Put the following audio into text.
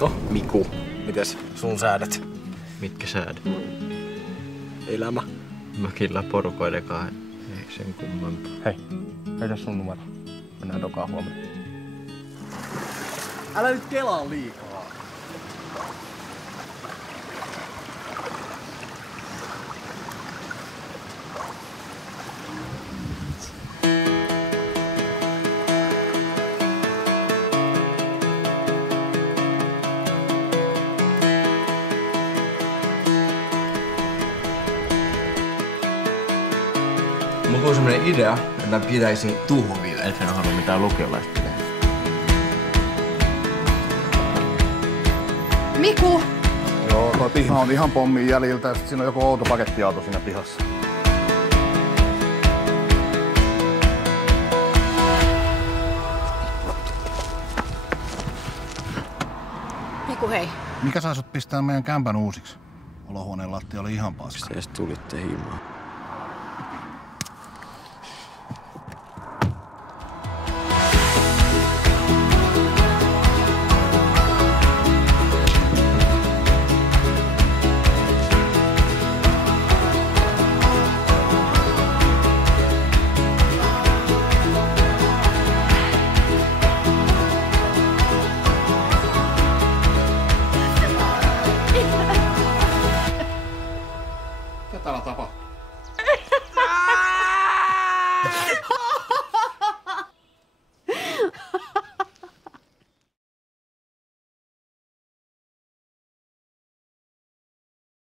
No, Miku, mites sun säädöt? Mitkä säädöt? Elämä. Mökillä porukoiden kanssa. Ei sen kummempaa. Hei, heitä sun numero. Mennään dokaa huomenna. Älä nyt kelaa liikaa. Mulla on semmonen idea, että mä pitäisin tuhuville. Et sä halua mitään lukiolaista. Miku! Joo, toi piha on ihan pommin jäljiltä ja sit siinä on joku outo pakettiauto siinä pihassa. Miku, hei. Mikä sai sut pistää meidän kämpän uusiksi? Olohuoneen lattia oli ihan paska. Mistä edes tulitte himaan?